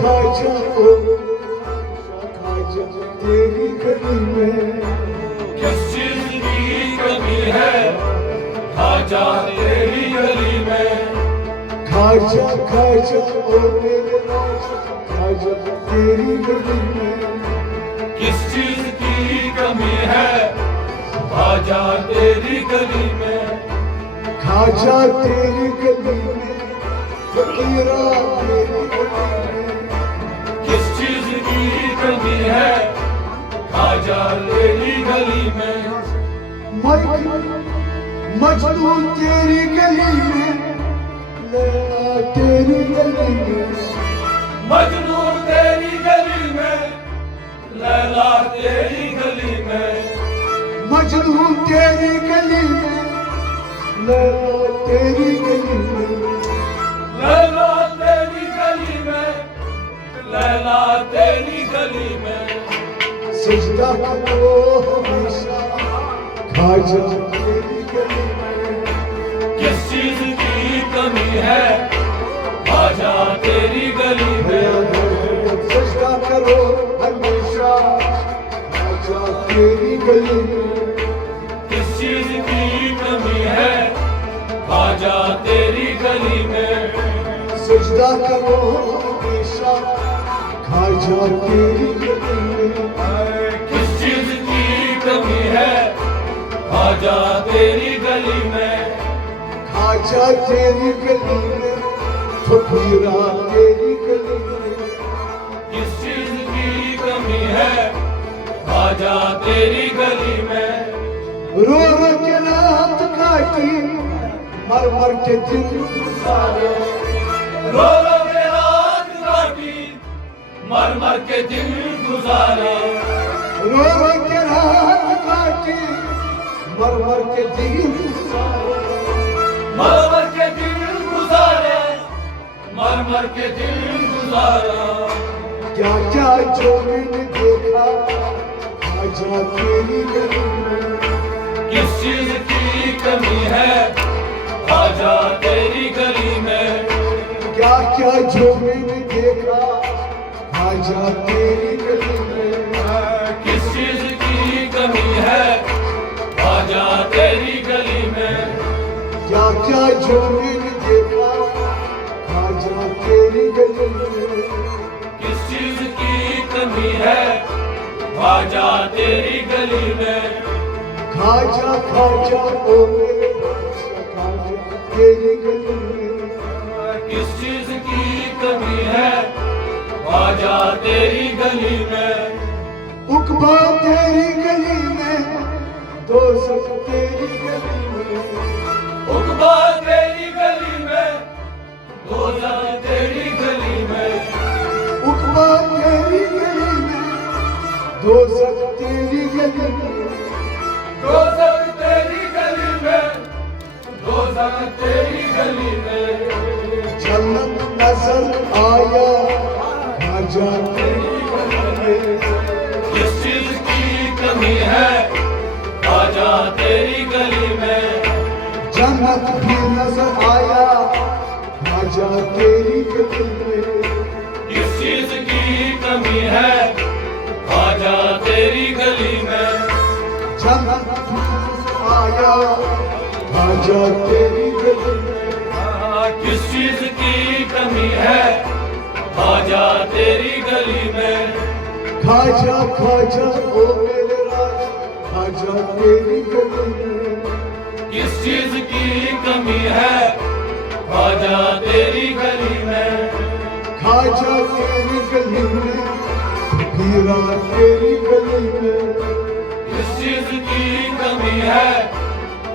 خواجہ تیری گلی میں کس چیز کی کمی ہے خواجہ تیری گلی میں خواجہ او میرے راجہ خواجہ تیری گلی میں کس چیز کی کمی ہے خواجہ تیری گلی میں خواجہ تیری گلی میں فقیرہ میری گلی میں کس چیز کی کمی ہے خواجہ تیری گلی میں مجنون تیری گلی میں لیلا تیری گلی میں مجنون تیری گلی میں لیلا تیری گلی میں مجنون تیری گلی میں لیلا تیری گلی میں لیلا تیری گلی میں لیلا تیری گلی میں سجدہ کرو ہمیشہ خواجہ تیری گلی میں کس چیز کی کمی ہے خواجہ تیری گلی میں سجدہ کرو ہمیشہ خواجہ تیری گلی میں کس چیز کی کمی ہے خواجہ تیری گلی میں سجدہ کرو ہمیشہ خواجہ تیری گلی میں کس چیز کی کمی ہے خواجہ تیری گلی میں خواجہ تیری گلی میں فقیرہ تیری گلی میں کس چیز کی کمی ہے خواجہ تیری گلی میں رو رو کے رات کاٹی مر مر کے دن گزارے رو رو کے رات کاٹی مر مر کے دن گزارے رو رو کے رات کاٹی مر مر کے دن گزارے مر مر کے دن گزارے مر مر کے دن گزارا کیا کیا جو میں نے دیکھا خواجہ تیری گلی میں کس چیز کی کمی ہے خواجہ تیری گلی میں کیا کیا جو میں نے دیکھا خواجہ تیری گلی میں کس چیز کی کمی ہے خواجہ تیری گلی میں کیا کیا جو میں نے دیکھا خواجہ تیری گلی میں کس چیز کی کمی ہے خواجہ تیری گلی میں خواجہ او میرے خواجہ تیری گلی میں کس چیز کی کمی ہے خواجہ تیری گلی میں عقبہ تیری گلی میں دوزخ تیری گلی میں عقبہ تیری گلی میں دوزخ تیری گلی میں عقبہ تیری گلی میں دوزخ تیری گلی میں دوزخ تیری گلی میں دوزخ تیری گلی میں جنت نظر آیا خواجہ تیری گلی میں کس چیز کی کمی ہے خواجہ تیری گلی میں جنت بھی نظر آیا خواجہ تیری گلی میں کس چیز کی کمی ہے خواجہ تیری گلی میں جنت بھی نظر آیا خواجہ تیری گلی میں کس چیز کی کمی ہے خواجہ تیری گلی میں خواجہ او میرے راجہ خواجہ تیری گلی میں کس چیز کی کمی ہے خواجہ تیری گلی میں خواجہ تیری گلی میں فقیرہ تیری گلی میں کس چیز کی کمی ہے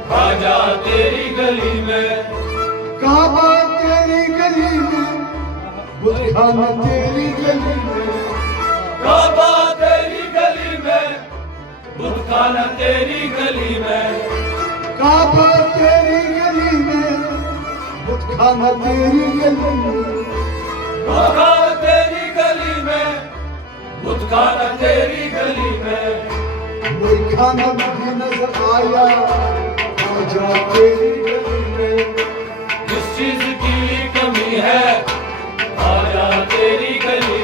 خواجہ تیری گلی میں کعبہ تیری گلی میں بت خانہ تیری گلی میں کعبہ تیری گلی میں بت خانہ تیری گلی میں کعبہ تیری گلی میں بت خانہ تیری گلی میں بت خانہ تیری گلی میں بت خانہ تیری گلی میں کوئی کھانا بھی نظر آیا خواجہ تیری گلی میں جس چیز کی کمی ہے خواجہ تیری گلی